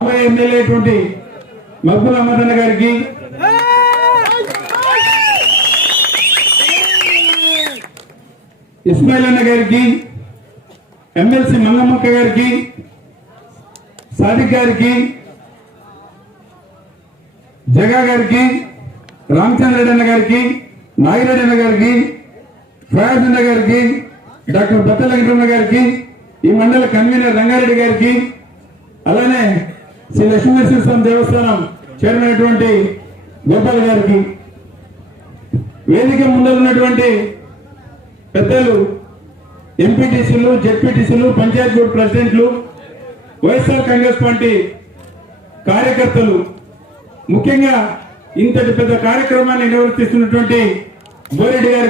MLA Maqbool Ahmed అన్న గారికి, ఇస్మాయిల్ అన్న గారికి, ఎమ్మెల్సీ మంగమ్మక్క గారికి, సాదిక్ గారికి, జగా గారికి, రామచంద్రెడ్డి అన్న గారికి, నాగిరెడ్డి అన్న గారికి, ఫయాజ్ అన్న గారికి, డాక్టర్ బత్తల వెంకటరమణ గారికి, ఈ మండల కన్వీనర్ రంగారెడ్డి గారికి, అలానే శ్రీ లక్ష్మీనరసింహస్వామి దేవస్థానం చైర్మన్ అయినటువంటి గోపాల్ గారికి, వేదిక ముందరున్నటువంటి పెద్దలు, ఎంపీటీసీలు, జెడ్పీటీసీలు, పంచాయత్ బోర్డు ప్రెసిడెంట్లు, వైఎస్ఆర్ కాంగ్రెస్ పార్టీ కార్యకర్తలు, ముఖ్యంగా ఇంతటి పెద్ద కార్యక్రమాన్ని నిర్వర్తిస్తున్నటువంటి బోరెడ్డి గారి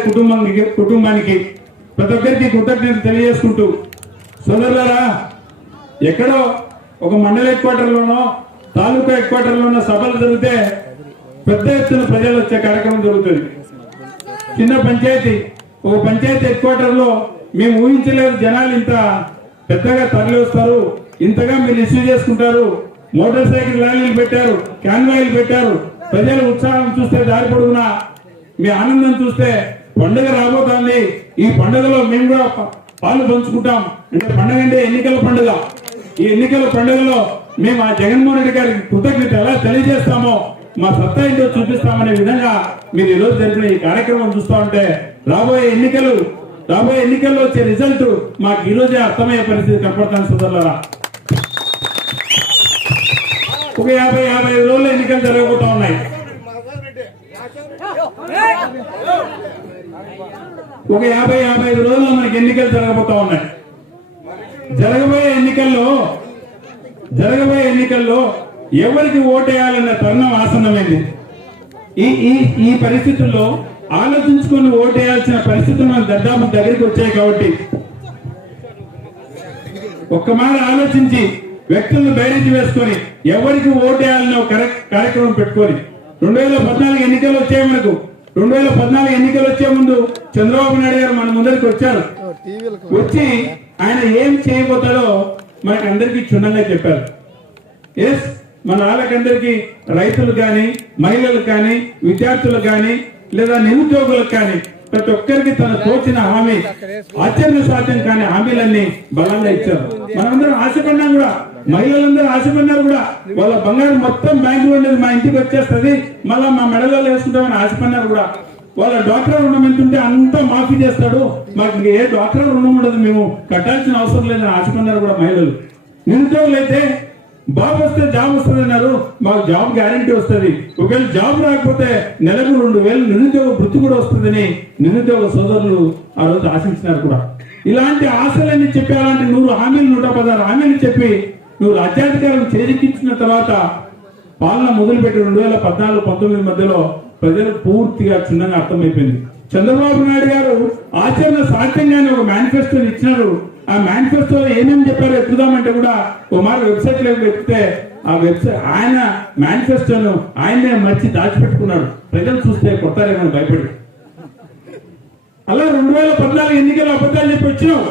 కుటుంబానికి ప్రతి ఒక్కరికి కృతజ్ఞతలు తెలియజేసుకుంటూ, సోదరులారా, ఎక్కడో ఒక మండల హెడ్ క్వార్టర్లోనో తాలూకా హెడ్ క్వార్టర్లోనో సభలు జరిగితే పెద్ద ఎత్తున ప్రజలు వచ్చే కార్యక్రమం జరుగుతుంది. చిన్న పంచాయతీ, ఒక పంచాయతీ హెడ్ క్వార్టర్ లో మేము ఊహించలేదు జనాలు ఇంత పెద్దగా తరలి వస్తారు, ఇంతగా మీరు రిసీవ్ చేసుకుంటారు. మోటార్ సైకిల్ ర్యాలీలు పెట్టారు, క్యాన్వాయిలు పెట్టారు. ప్రజల ఉత్సాహం చూస్తే దారి పొడుగునా మీ ఆనందం చూస్తే పండుగ రాబోతోంది. ఈ పండుగలో మేము కూడా పాలు పంచుకుంటాం. అంటే పండుగ అంటే ఎన్నికల పండుగ. ఈ ఎన్నికల పండుగలో మేము ఆ జగన్మోహన్ రెడ్డి గారికి కృతజ్ఞత ఎలా తెలియజేస్తామో, మా సత్తా ఏంటో చూపిస్తామనే విధంగా మీరు ఈరోజు జరిపిన ఈ కార్యక్రమం చూస్తా ఉంటే రాబోయే ఎన్నికల్లో వచ్చే రిజల్ట్ మాకు ఈ రోజే అర్థమయ్యే పరిస్థితి కనపడతాను సోదరులారా. ఒక 50-55 రోజులు ఎన్నికలు జరగబోతా ఉన్నాయి. ఒక 50-55 రోజుల్లో మనకి ఎన్నికలు జరగబోతా ఉన్నాయి. జరగబోయే ఎన్నికల్లో ఎవరికి ఓటేయాలన్న తరుణం ఆసన్నమైంది. ఈ పరిస్థితుల్లో ఆలోచించుకొని ఓటేయాల్సిన పరిస్థితులు మన దగ్గరికి వచ్చాయి. కాబట్టి ఒక్క మాట ఆలోచించి వ్యక్తులను బయటికి వేసుకొని ఎవరికి ఓటేయాలన్న కార్యక్రమం పెట్టుకొని 2014 ఎన్నికలు వచ్చాయి. మనకు 2014 ఎన్నికలు వచ్చే ముందు చంద్రబాబు నాయుడు గారు మన ముందరికి వచ్చారు. వచ్చి ఆయన ఏం చేయబోతాడో మనకు అందరికీ క్షుణ్ణంగా చెప్పారు. ఎస్, మన వాళ్ళకందరికీ, రైతులు కానీ, మహిళలు కానీ, విద్యార్థులు కానీ, లేదా నిరుద్యోగులకు కానీ ప్రతి ఒక్కరికి తన తోచిన హామీ, ఆచరణ సాధ్యం కానీ హామీలన్నీ బలంగా ఇచ్చారు. మనమందరం ఆశపడినా కూడా, మహిళలందరూ ఆశపడినారు కూడా, వాళ్ళ బంగారం మొత్తం బ్యాంకులో ఉండేది మా ఇంటికి వచ్చేస్తుంది, మళ్ళా మా మెడలో వేసుకుంటామని ఆశపడినారు కూడా. వాళ్ళ డాక్టర్ రుణం ఎంతుంటే అంతా మాఫీ చేస్తాడు, మాకు ఏ డాక్టర్ రుణం ఉండదు, మేము కట్టాల్సిన అవసరం లేదని ఆశపడినారు కూడా మహిళలు. నిరుద్యోగులు అయితే బాబు వస్తే జాబ్ వస్తుంది అన్నారు, మాకు జాబ్ గ్యారంటీ వస్తుంది, ఒకవేళ జాబ్ రాకపోతే నెలకు 2000 నిరుద్యోగ వృత్తి కూడా వస్తుందని నిరుద్యోగ సోదరులు ఆ రోజు ఆశించినారు కూడా. ఇలాంటి ఆశలన్నీ చెప్పి, అలాంటి 116 హామీలు చెప్పి నువ్వు రాజ్యాధికారం చేజిక్కించిన తర్వాత పాలన మొదలుపెట్టి 2014-19 మధ్యలో ప్రజలు పూర్తిగా చిన్నగా అర్థమైపోయింది. చంద్రబాబు నాయుడు గారు ఆచరణ సాధ్యంగానే ఒక మేనిఫెస్టోని ఇచ్చినారు. ఆ మేనిఫెస్టోలో ఏమేమి చెప్పారో ఎత్తుదామంటే కూడా ఓ మాట వెబ్సైట్ లో ఎత్తితే ఆ వెబ్సైట్ ఆయన మేనిఫెస్టోను ఆయనే మర్చి దాచిపెట్టుకున్నాడు. ప్రజలు చూస్తే కొట్టారేమో భయపడి. అలా 2014 ఎన్నికలు అబద్ధాలు చెప్పి వచ్చినావు,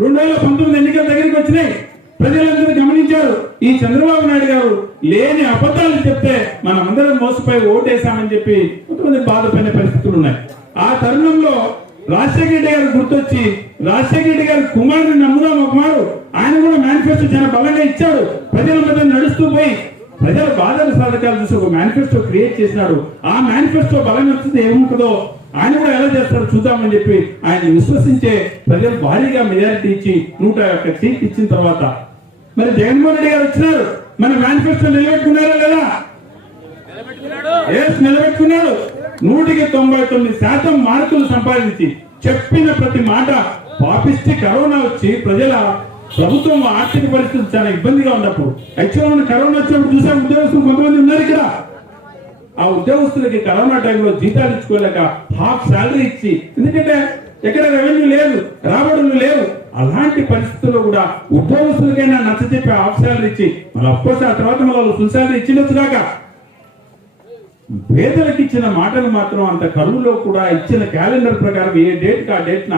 2019 ఎన్నికల దగ్గరికి వచ్చినాయి. ప్రజలందరూ గమనించారు, ఈ చంద్రబాబు నాయుడు గారు లేని అబద్ధాలు చెప్తే మనమందరం మోసపోయి ఓటేశామని చెప్పి కొంతమంది బాధపడిన పరిస్థితులు ఉన్నాయి. ఆ తరుణంలో రాజశేఖర రెడ్డి గారు గుర్తొచ్చి, రాజశేఖర రెడ్డి గారి కుమారుడిని నమ్ముదాం ఒక మారు, ఆయన కూడా మేనిఫెస్టో చాలా బలంగా ఇచ్చాడు. ప్రజల మధ్య నడుస్తూ పోయి ప్రజల బాధల సాధకాలు చూసి ఒక మేనిఫెస్టో క్రియేట్ చేసినాడు. ఆ మేనిఫెస్టో బలం వస్తుంది ఏముంటుందో ఆయన కూడా ఎలా చేస్తాడో చూద్దామని చెప్పి ఆయన విశ్వసించే ప్రజలు భారీగా మెజారిటీ ఇచ్చి 101 సీట్ ఇచ్చిన తర్వాత మరి జగన్మోహన్ రెడ్డి గారు వచ్చినారు. మన మేనిఫెస్టో నిలబెట్టుకున్నారా లేదా? నిలబెట్టుకున్నాడు. 199% మార్కులు సంపాదించి చెప్పిన ప్రతి మాట పాపిస్తే కరోనా వచ్చి ప్రభుత్వం ఆర్థిక పరిస్థితి చాలా ఇబ్బందిగా ఉన్నప్పుడు, యాక్చువల్గా మనం కరోనా వచ్చినప్పుడు చూసే ఉద్యోగస్తులు కొంతమంది ఉన్నారు ఇక్కడ. ఆ ఉద్యోగస్తులకి కరోనా టైంలో జీతాలు ఇచ్చుకోలేక హాఫ్ శాలరీ ఇచ్చి, ఎందుకంటే ఎక్కడ రెవెన్యూ లేదు, రాబడులు లేవు, అలాంటి పరిస్థితుల్లో కూడా ఉద్యోగస్తులకైనా నచ్చ చెప్పి హాఫ్ శాలరీ ఇచ్చి మళ్ళీ అఫ్కోర్స్ ఆ తర్వాత మళ్ళీ ఫుల్ శాలరీ ఇచ్చినచ్చు కాక పేదలకు ఇచ్చిన మాటలు మాత్రం అంత కరువులో కూడా ఇచ్చిన క్యాలెండర్ ప్రకారం ఏ డేట్ ఆ డేట్న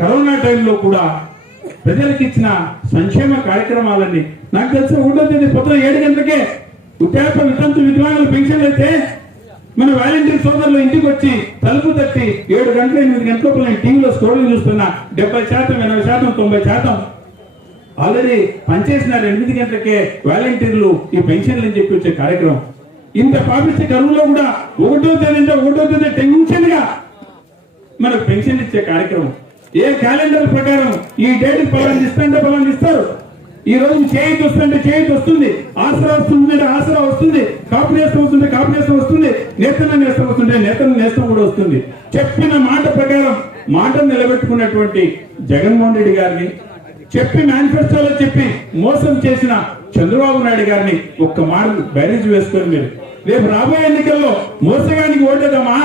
కరోనా టైంలో కూడా ప్రజలకు ఇచ్చిన సంక్షేమ కార్యక్రమాలన్నీ నాకు తెలిసి 1వ తేదీ పొద్దున 7 గంటలకే వృద్ధాప్య వితంతు వికలాంగుల పెన్షన్లు అయితే మన వాలంటీర్ సోదరులు ఇంటికి వచ్చి తలుపు తట్టి 7 గంటలు 8 గంటల నేను టీవీలో స్టోరీలు చూస్తున్నా 70%, 80%, 90% ఆల్రెడీ పనిచేసినారు. 8 గంటలకే వాలంటీర్లు ఈ పెన్షన్లు అని చెప్పి వచ్చే కార్యక్రమం. ఇంత పాపిస్తే కరువులో కూడా 1వ తేదీ అంటే 1వ తేదీ టెన్షన్ గా మనకు పెన్షన్ ఇచ్చే కార్యక్రమం. ఏ క్యాలెండర్ ప్రకారం ఈ డేట్ పలానా ఇస్తాంటే పలానా ఇస్తారు. ఈ రోజు చేయిత్ వస్తుంటే చేయిత్ వస్తుంది, ఆసరా వస్తుందంటే ఆసరా వస్తుంది, కాపు నేస్తం వస్తుంటే కాపు నేస్తం వస్తుంది, నేతన నేస్తం వస్తుంటే నేతన నేస్తం కూడా వస్తుంది. చెప్పిన మాట ప్రకారం మాట నిలబెట్టుకున్నటువంటి జగన్మోహన్ రెడ్డి గారిని, చెప్పి మేనిఫెస్టోలో చెప్పి మోసం చేసిన చంద్రబాబు నాయుడు గారిని ఒక్క మాట బైరేజ్ వేసుకొని మీరు రేపు రాబోయే ఎన్నికల్లో మోసగానికి ఓటేద్దామా,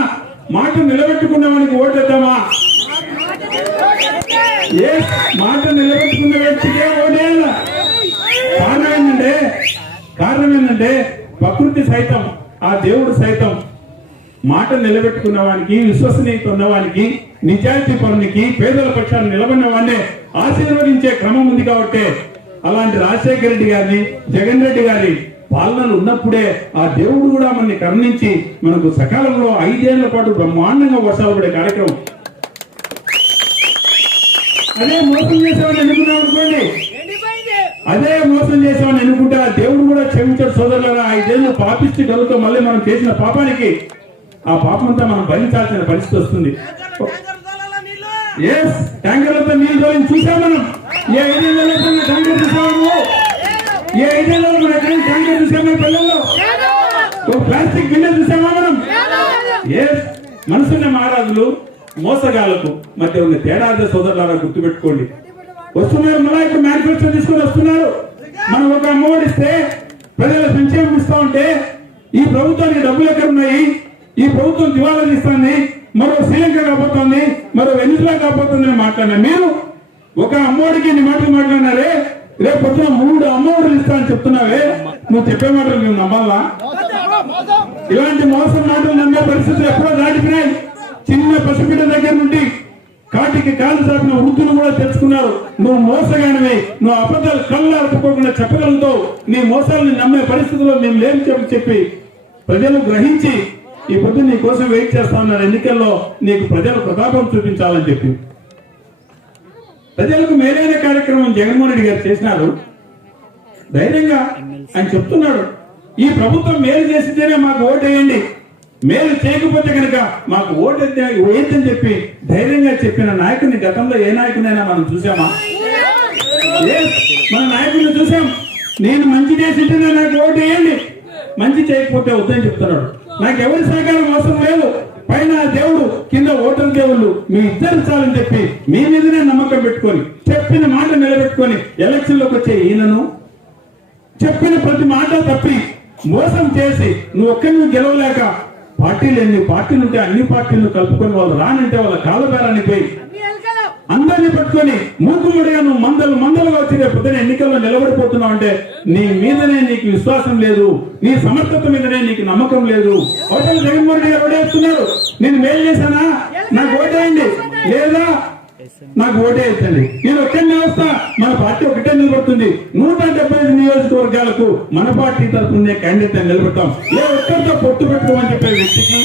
మాట నిలబెట్టుకున్నవానికి ఓటేద్దామా? మాట నిలబెట్టుకున్న వ్యక్తికే ఓటేయాల. కారణం ఏంటంటే ప్రకృతి సైతం, ఆ దేవుడు సైతం మాట నిలబెట్టుకున్న వానికి, విశ్వసనీయత ఉన్నవానికి, నిజాయితీ పరునికి, పేదల పక్షాన్ని నిలబడిన వాడినే ఆశీర్వదించే క్రమం ఉంది. కాబట్టి అలాంటి రాజశేఖర రెడ్డి గారిని, జగన్ రెడ్డి గారి పాలనలు ఉన్నప్పుడే ఆ దేవుడు కూడా మనని కరుణించి మనకు సకాలంలో 5 ఏళ్ల పాటు బ్రహ్మాండంగా వర్షాలు పడే కార్యక్రమం. అదే మోసం చేసేవాడిని ఎన్నుకున్నాం అనుకోండి, అదే మోసం చేసేవాడిని ఎన్నుకుంటే ఆ దేవుడు కూడా క్షమించాడు. సోదరులారా, 5 ఏళ్ళు పాపిష్టి గలుగుతో మళ్ళీ మనం చేసిన పాపానికి ఆ పాపంతా మనం భరించాల్సిన పరిస్థితి వస్తుంది. ట్యాంకర్లతో నీళ్ళు తోలిని చూసాం మనం. ఏ 5 ఏళ్ళలో ట్యాంకర్ చూసాము? ఏ 5 ఏళ్ళలో మనం ఎక్కడైనా ట్యాంకర్ చూసామా? పిల్లల్లో ప్లాస్టిక్ బిల్ల చూసామా మనం? మనసున్న మహారాజులు మోసగాళ్లకు మధ్య ఉన్న తేడాదే సోదరులారా గుర్తుపెట్టుకోండి. వస్తున్నారు, మళ్ళా ఇప్పుడు మేనిఫెస్టో తీసుకొని వస్తున్నారు. మనం ఒక అమ్మఒడి ఇస్తే ప్రజల సంక్షేమం ఇస్తా ఉంటే ఈ ప్రభుత్వానికి డబ్బులు ఎక్కడ ఉన్నాయి? ఈ ప్రభుత్వం దివాలా తీస్తుంది, మరో శ్రీలంక కాబోతోంది, మరో వెనిజులా కాబోతుంది అని మాట్లాడినా మీరు ఒక అమ్మఒడికి ఎన్ని మాటలు మాట్లాడినారే? రేపు పొద్దున 3 అమ్మఒడులు ఇస్తా అని చెప్తున్నావే, నువ్వు చెప్పే మాటలు మేము నమ్మాలా? ఇలాంటి మోసం మాటలు నమ్మే పరిస్థితులు ఎప్పుడో దాటిపోయినాయి. చిన్న పసిబిడ్డ దగ్గర నుండి కాటికి కాలు సాపిన వృద్ధులు కూడా తెచ్చుకున్నారు. నువ్వు మోసగానివే, నువ్వు అబద్ధాలు కళ్ళు అర్పుకోకుండా చెప్పగలుగుతావు, నీ మోసాలను నమ్మే పరిస్థితుల్లో మేము లేని చెప్పి ప్రజలు గ్రహించి ఈ పొద్దు నీ కోసం వెయిట్ చేస్తా ఉన్నారు. ఎన్నికల్లో నీకు ప్రజలు ప్రతాపం చూపించాలని చెప్పి ప్రజలకు మేలైన కార్యక్రమం జగన్మోహన్ రెడ్డి గారు చేసినారు. ధైర్యంగా ఆయన చెప్తున్నాడు, ఈ ప్రభుత్వం మేలు చేసితేనే మాకు ఓటేయండి, మేలు చేయకపోతే కనుక మాకు ఓటేద్దని చెప్పి ధైర్యంగా చెప్పిన నాయకుడిని గతంలో ఏ నాయకునైనా మనం చూసామా? మన నాయకుడిని చూసాం. నేను మంచి చేసింటేనే నాకు ఓటేయండి, మంచి చేయకపోతే వద్దని చెప్తున్నాడు. నాకు ఎవరి సహకారం అవసరం లేదు, పైన దేవుడు, కింద ఓటర్ దేవుళ్ళు, మీ ఇద్దరు చాలని చెప్పి మీ మీదనే నమ్మకం పెట్టుకొని చెప్పిన మాట నిలబెట్టుకొని ఎలక్షన్లోకి వచ్చే ఈయనను చెప్పిన ప్రతి మాట తప్పి మోసం చేసి నువ్వు ఒక్కరిని గెలవలేక ఎన్ని పార్టీలు ఉంటే అన్ని పార్టీలను కలుపుకొని వాళ్ళు రానంటే వాళ్ళ కాలబేరాన్ని పోయి అందరినీ పట్టుకొని మూకుముడిగా నువ్వు మందలుగా వచ్చి పొద్దున ఎన్నికల్లో నిలబడిపోతున్నావు అంటే నీ మీదనే నీకు విశ్వాసం లేదు, నీ సమర్థత మీదనే నీకు నమ్మకం లేదు. అవతల జగన్మోహన్ రెడ్డి గారు ఓటేస్తున్నారు, నేను మేలు చేశానా, నాకు ఓటేయండి, లేదా నాకు ఓటేయచ్చండి, నేను ఒక్కరిని వస్తా, మన పార్టీ ఒకటే నిలబడుతుంది. 175 నియోజకవర్గాలకు మన పార్టీ తరఫునే క్యాండిడేట్ నిలబెడతాం, ఏ ఒక్కరితో పొత్తు పెట్టుకోమని చెప్పే వ్యక్తికి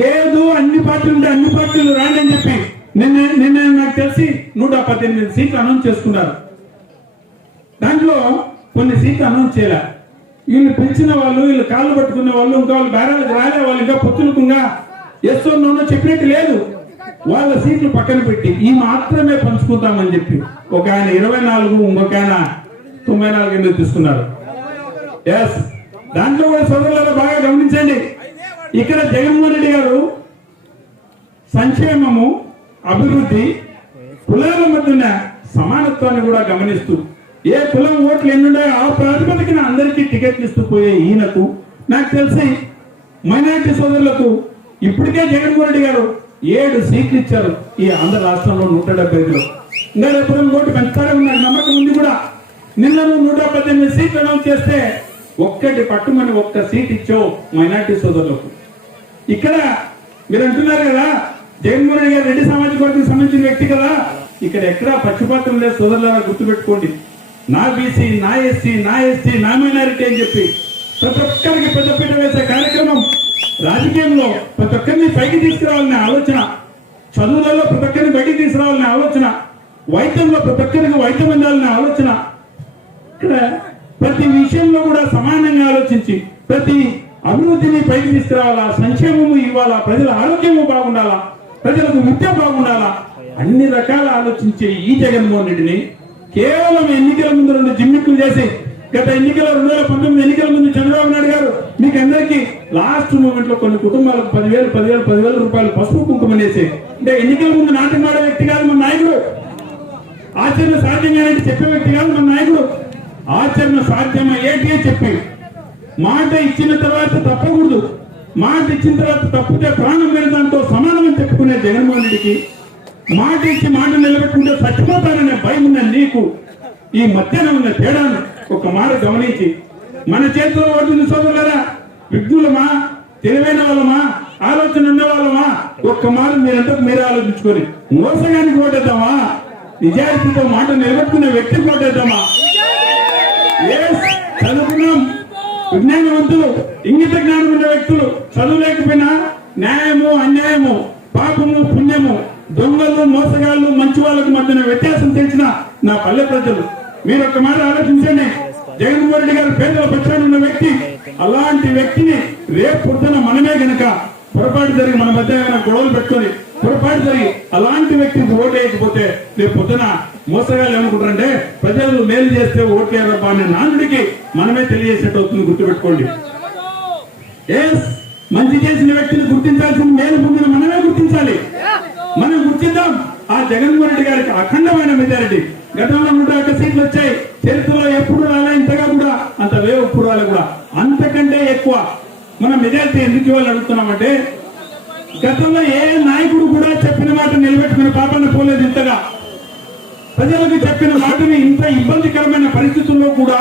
లేదు. అన్ని పార్టీలు ఉంటే అన్ని పార్టీలు రాండి అని చెప్పి నిన్న నాకు తెలిసి 118 సీట్లు అనౌన్స్ చేసుకున్నారు. దాంట్లో కొన్ని సీట్లు అనౌన్స్ చేయలే. వీళ్ళు పిలిచిన వాళ్ళు, వీళ్ళు కాళ్ళు పట్టుకున్న వాళ్ళు, ఇంకా వాళ్ళు బేరాలకు రాలే వాళ్ళు, ఇంకా పొత్తులకుగా ఎస్ నోనో చెప్పినట్టు లేదు. వాళ్ళ సీట్లు పక్కన పెట్టి ఈ మాత్రమే పంచుకుంటామని చెప్పి ఒక ఆయన 24, ఇంకొక ఆయన 94 తీసుకున్నారు. ఎస్, దాంట్లో కూడా సోదరులారా బాగా గమనించండి. ఇక్కడ జగన్మోహన్ రెడ్డి గారు సంక్షేమము, అభివృద్ధి, కులాల మధ్య సమానత్వాన్ని కూడా గమనిస్తూ ఏ కులం ఓట్లు ఎన్నున్నాయో ఆ ప్రాతిపదికన అందరికీ టికెట్లు ఇస్తూ పోయే ఈయనకు నాకు తెలిసి మైనారిటీ సోదరులకు ఇప్పటికే జగన్మోహన్ రెడ్డి గారు 7 సీట్లు ఇచ్చారు ఈ ఆంధ్ర రాష్ట్రంలో 175లో. ఇంకా రేపు ఓటు పెంచుతారని నాకు నమ్మకం ఉంది కూడా. నిన్న 118 సీట్లు అనౌన్స్ చేస్తే ఒక్కటి పట్టుమని ఒక్క సీట్ ఇచ్చావు మైనారిటీ సోదరులకు. ఇక్కడ మీరు అంటున్నారు కదా జగన్మోహన్ రెడ్డి గారు రెడ్డి సామాజిక వర్గానికి సంబంధించిన వ్యక్తి కదా, ఇక్కడ ఎక్కడా పక్షపాతం లేదు సోదరులారా, గుర్తుపెట్టుకోండి. నా బీసీ, నా ఎస్సీ, నా ఎస్టీ, నా మైనారిటీ అని చెప్పి ప్రతి ఒక్కరికి పెద్దపీట వేసే కార్యక్రమం. రాజకీయంలో ప్రతి ఒక్కరిని పైకి తీసుకురావాలనే ఆలోచన, చదువులలో ప్రతి ఒక్కరిని బయటికి తీసుకురావాలనే ఆలోచన, వైద్యంలో ప్రతి ఒక్కరికి వైద్యం అందాలనే ఆలోచన. ఇక్కడ ప్రతి విషయంలో కూడా సమానంగా ఆలోచించి ప్రతి అభివృద్ధిని పైకి తీసుకురావాలా, సంక్షేమము ఇవ్వాలా, ప్రజల ఆరోగ్యము బాగుండాలా, ప్రజలకు విద్య బాగుండాలా, అన్ని రకాల ఆలోచించే ఈ జగన్మోహన్ రెడ్డిని కేవలం ఎన్నికల ముందు 2 జిమ్మిక్కులు చేసి, గత ఎన్నికల 2019 ఎన్నికల ముందు చంద్రబాబు నాయుడు గారు మీకు అందరికీ లాస్ట్ మూమెంట్ లో కొన్ని కుటుంబాలకు 10,000 రూపాయలు పసుపు కుంకుమనేసి, అంటే ఎన్నికల ముందు నాటకం ఆడే వ్యక్తి కాదు మన నాయకుడు, ఆచరణ సాధ్యంగా చెప్పే వ్యక్తి కాదు మన నాయకుడు. ఆచరణ సాధ్యమయ్యేటి చెప్పి మాట ఇచ్చిన తర్వాత తప్పకూడదు, మాట ఇచ్చిన తర్వాత తప్పితే ప్రాణం మీద దాంతో సమానమని చెప్పుకునే జగన్మోహన్ రెడ్డికి, మాట ఇచ్చి మాట నిలబెట్టుకుంటే చచ్చిపోతాననే భయం ఉన్న నీకు ఈ మధ్యన ఉన్న తేడాను ఒక మాట గమనించి, మన చేతిలో ఓటుంది సోదరులరా, విఘ్నులమా, తెలివైన వాళ్ళమా, ఆలోచన ఉన్న వాళ్ళమా, ఒక్క మాట మీరంతా మీరే ఆలోచించుకొని మోసగానికి ఓటేద్దామా, నిజాయితీతో మాట నిలబెట్టుకునే వ్యక్తికి ఓటేద్దామా? చదువుకున్నాం, విజ్ఞానవంతులు, ఇంగిత జ్ఞానం ఉన్న వ్యక్తులు, చదువు లేకపోయినా న్యాయము అన్యాయము, పాపము పుణ్యము, దొంగలు మోసగాళ్ళు మంచి వాళ్ళకు మధ్యన వ్యత్యాసం తెలిసిన నా పల్లె ప్రజలు, మీరు ఒక్క మాట ఆలోచించండి. జగన్మోహన్ రెడ్డి గారు పేదల పక్షాన ఉన్న వ్యక్తి, అలాంటి వ్యక్తిని రేపు పొద్దున మనమే గనక పొరపాటు జరిగి మన మధ్య గొడవలు పెట్టుకొని పొరపాటు జరిగి అలాంటి వ్యక్తికి ఓటు వేయకపోతే రేపు పొద్దున మోసగాళ్ళు ఏమనుకుంటారంటే ప్రజలు మేలు చేస్తే ఓటు వేయరబ్బా అనే నానుడికి మనమే తెలియజేసేట్టు అవుతుంది. గుర్తుపెట్టుకోండి. మంచి చేసిన వ్యక్తిని గుర్తించాల్సిన, మేలు పొందిన మనమే గుర్తించాలి. మనం గుర్తిద్దాం. ఆ జగన్మోహన్ రెడ్డి గారికి అఖండమైన మెజారిటీ, గతంలో 101 సీట్లు వచ్చాయి, చరిత్రలో ఎప్పుడు రాలే, ఇంతగా కూడా అంత వేవ్ ఎప్పుడు రాలే కూడా, అంతకంటే ఎక్కువ మన మెజారిటీ ఎందుకు ఇవ్వాలి అడుగుతున్నామంటే, గతంలో ఏ నాయకుడు కూడా చెప్పిన మాట నిలబెట్టుకుని పాపాన్ని పోలేదు. ఇంతగా ప్రజలకు చెప్పిన మాటని ఇంత ఇబ్బందికరమైన పరిస్థితుల్లో కూడా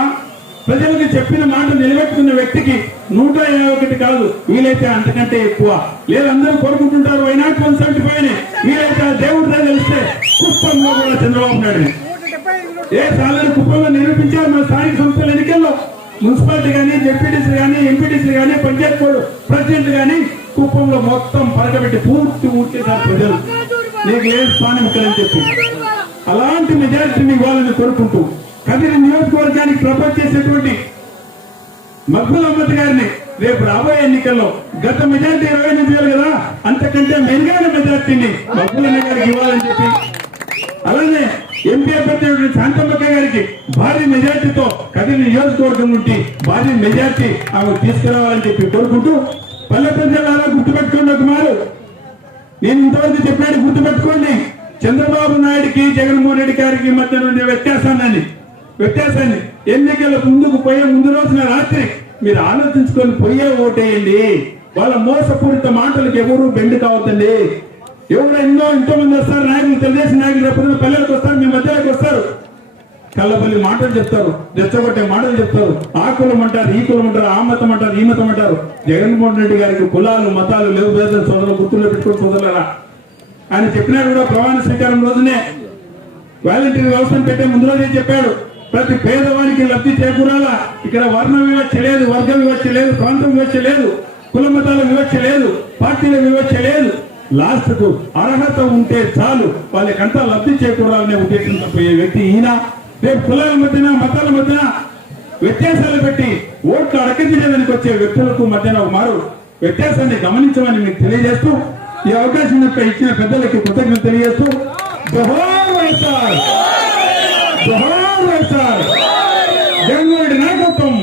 ప్రజలకు చెప్పిన మాట నిలబెట్టుకున్న వ్యక్తికి 151 కాదు, వీలైతే అంతకంటే ఎక్కువ. లేదు అందరూ కోరుకుంటుంటారు వై నాట్ 175, వీలైతే దేవుడు తెలిస్తే కుప్పంలో కూడా చంద్రబాబు నాయుడు సాధారణ కుప్పంలో నిరూపించారు. మన స్థానిక సంస్థల ఎన్నికల్లో మున్సిపాలిటీ కానీ, జెడ్పీటీసీ కానీ, ఎంపీటీసీ కానీ, పంచాయత్ బోర్డు ప్రెసిడెంట్ కానీ కుప్పంలో మొత్తం పరగబెట్టి పూర్తి ఊడ్చేశారు ప్రజలు. నీకు ఏ స్థానం ఇక్కడని చెప్పి అలాంటి మెజారిటీని ఇవ్వాలని కోరుకుంటూ కదిరి నియోజకవర్గానికి ప్రపోజ్ చేసేటువంటి మక్బూల్ అహ్మద్ గారిని రేపు రాబోయే ఎన్నికల్లో గత మెజారిటీ 28,000 కదా, అంతకంటే మెరుగైన మెజారిటీని మక్బూల్ అన్న గారికి ఇవ్వాలని చెప్పి, అలానే ఎంపీ అభ్యర్థి శాంతమ్మక్క గారికి భారీ మెజారిటీతో కదిరి నియోజకవర్గం నుండి భారీ మెజారిటీ ఆమె తీసుకురావాలని చెప్పి కోరుకుంటూ, పల్లె ప్రజలారా గుర్తుపెట్టుకోండి. ఒక మారు నేను ఇంతవరకు చెప్పాడు, గుర్తుపెట్టుకోండి. చంద్రబాబు నాయుడికి జగన్మోహన్ రెడ్డి గారికి మధ్య ఉండే వ్యత్యాసాన్ని ఎన్నికల ముందుకు పోయే ముందు రోజున రాత్రి మీరు ఆలోచించుకొని పోయే ఓటేయండి. వాళ్ళ మోసపూరిత మాటలకు ఎవరు బెండ్ కావద్దండి. ఎవరు ఎంతో మంది వస్తారు నాయకులు, తెలుగుదేశం నాయకులు రేపు పల్లెలకు వస్తారు, మీ మధ్యలోకి వస్తారు, కళ్ళబల్లి మాటలు చెప్తారు, రెచ్చగొట్టే మాటలు చెప్తారు, ఆ కులం అంటారు, ఈ కులం అంటారు, ఆ మతం అంటారు, ఈ మతం అంటారు. జగన్మోహన్ రెడ్డి గారికి కులాలు మతాలు లేవు, పేదల సోదరులు గుర్తుల్లో పెట్టుకుని సోదరులరా. ఆయన చెప్పినాడు కూడా ప్రమాణ స్వీకారం రోజునే, వాలంటీర్ వ్యవస్థను పెట్టే ముందు రోజే చెప్పాడు, ప్రతి పేదవానికి లబ్ధి చేకూరాలా. ఇక్కడ వర్ణ వివక్ష లేదు, వర్గ వివక్ష లేదు, ప్రాంతం వివక్ష లేదు, కుల మతాల వివక్ష లేదు, పార్టీల వివక్ష లేదు. లాస్ట్ కు అర్హత ఉంటే చాలు వాళ్ళకంతా లబ్ధి చేకూరాలనే ఉద్దేశంతో పోయే వ్యక్తి ఈయన. రేపు కులాల మధ్యన మతాల మధ్యన వ్యత్యాసాలు పెట్టి ఓట్లు అడగజేయడానికి వచ్చే వ్యక్తులకు మధ్యన మారు వ్యత్యాసాన్ని గమనించమని మీకు తెలియజేస్తూ, ఈ అవకాశం ఇచ్చిన పెద్దలకి కృతజ్ఞత తెలియజేస్తూ, జోహార్ వైఎస్ఆర్, జోహార్ వైఎస్ఆర్, జగన్మోహన్ రెడ్డి నాయకత్వం.